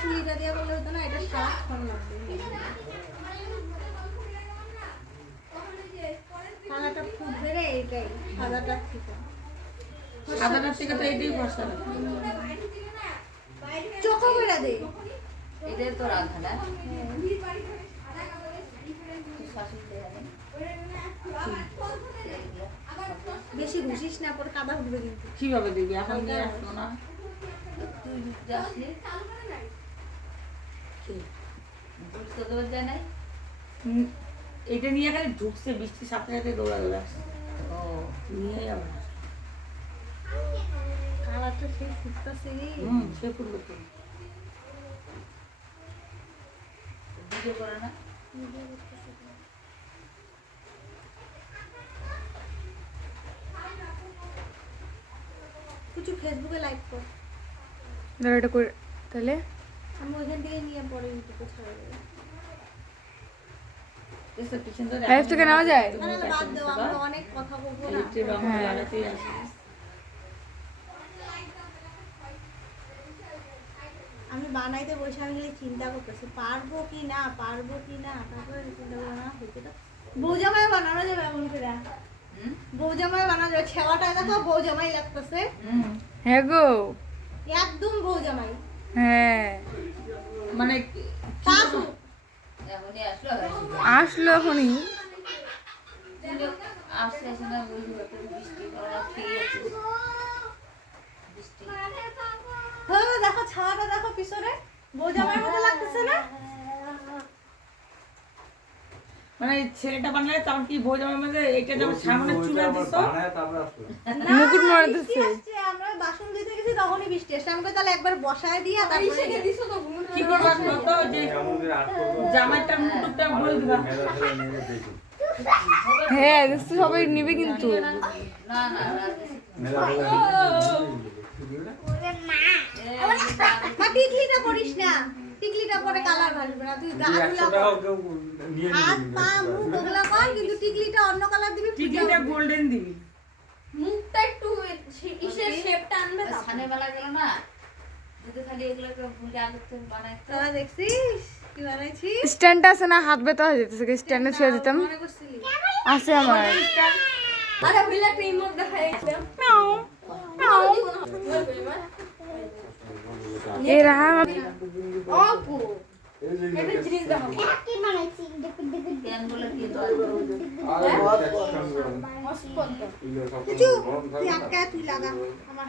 তুলিটা দিয়ে করলে হতো না, এটা সারাক্ষণ লাগবে। কালারটা ফুটবে রে, এইটাই সাদাটার থেকে। সাদাটার থেকে তো এইটাই ভরসা না। চোখা করে দে। এটাই তো রান্নাটা। বেশি ঘুষিস না, পরে কাদা উঠবে কিন্তু। কিভাবে দিবি এখন নিয়ে আসলো না? তুই যাসনি? বুঝতে তো যায় নাই। এটা নিয়ে খালি ঢুকছে, বৃষ্টির সাথে সাথে দৌড়া আসছে। ও নিয়ে আবার কালারটা সেই ফুটতেছে রে। সে করলো তো। ভিডিও করে না? কিছু ফেসবুকে লাইক কর। ধর এটা করে তাহলে আমি ওইখান থেকে নিয়ে পরে ইউটিউবে ছাড়া দেবো। লাইভ থেকে নেওয়া যায়? না না বাদ দাও, আমরা অনেক কথা বলবো না। ইলেকট্রিক রং লাগাতেই আছে। আমি বানাইতে বসে আমি খালি চিন্তা করতেছি পারবো কি না, পারবো কি না। তারপরে চিন্তা করবো না হইতে তো বৌজামাই বানানো যাবে এমন করে। বৌজামাই বানানো যাবে, ছেওয়াটা দেখো বৌজামাই লাগতেছে। হ্যাঁ গো, একদম বৌজামাই। হ্যাঁ মানে কাকু এমনই আসলো হয়েছিল। আসলো এখনই। আসতে আসে না বৃষ্টি করা খেয়েছি। বৃষ্টি হ্যাঁ দেখো ছাওয়াটা দেখো পিছনে বৌজামাইয়ের মতো লাগতেছে না? মানে ছেলেটা বানালে তখন কি বোঝাবে মধ্যে এটা যেমন সামনে চুলা দিছো না, মুকুট মারা বৃষ্টি দিচ্ছে। আসছে, আমরা বাসন ধুইতে গেছি তখনই বৃষ্টি আসছে। আমাকে তাহলে একবার বসায় দিয়া তারপরে কি করবা কত যে জামাইটার মুকুটটা বলে দিবা। হ্যাঁ দেখছি সবাই নিবে কিন্তু। না না মা টিকলিটা করিস না, টিকলিটা পরে কালার ভাসবে না। তুই গাগুলা হাত পা মুখ ওগুলা কর, কিন্তু টিকলিটা অন্য কালার দিবি। টিকিটা গোল্ডেন দিবি। মুখটা একটু ইসের শেপটা আনবে না। সামনে বেলা গেল না যদি খালি এগুলোকে ভুলে আগে তুমি বানাইতে তোরা দেখছিস কি বানাইছিস? স্ট্যান্ড আছে না, হাত ব্যথা হয়ে যেতেছে, স্ট্যান্ডে শুয়ে দিতাম। মনে করছিলি? আছে আমার। আরে হুইলা ক্রিম মধ্যে দেখাই একদম। এই রাহা অপু এটা জিনিস দেখো কেন বলে কি তো তুই আটকায় তুই লাগা আমার